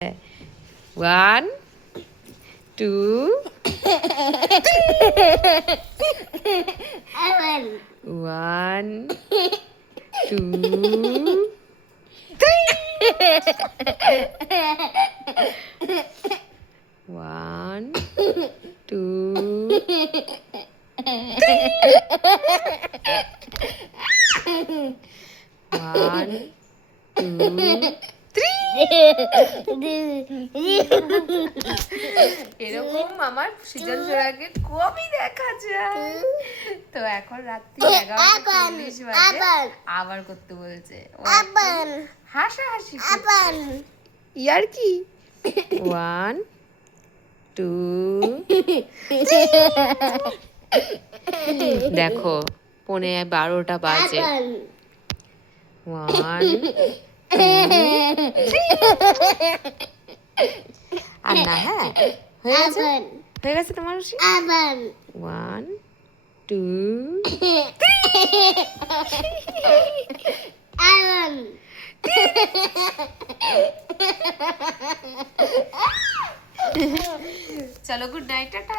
1, 2, 1, 2, 1, 2, 1, 2, এরকম আমার সৃজন সোনাকে কমই দেখা যায়। তো এখন রাত্রি 11:40 বাজে, আবার করতে বলছে। হাসাহাসি ইয়ার কি 1, 2, দেখো 11:15 বাজে। 1, 2, আর না, হ্যাঁ হয়ে গেছে তোমার 1, 2, চলো গুড নাইট, টাটা।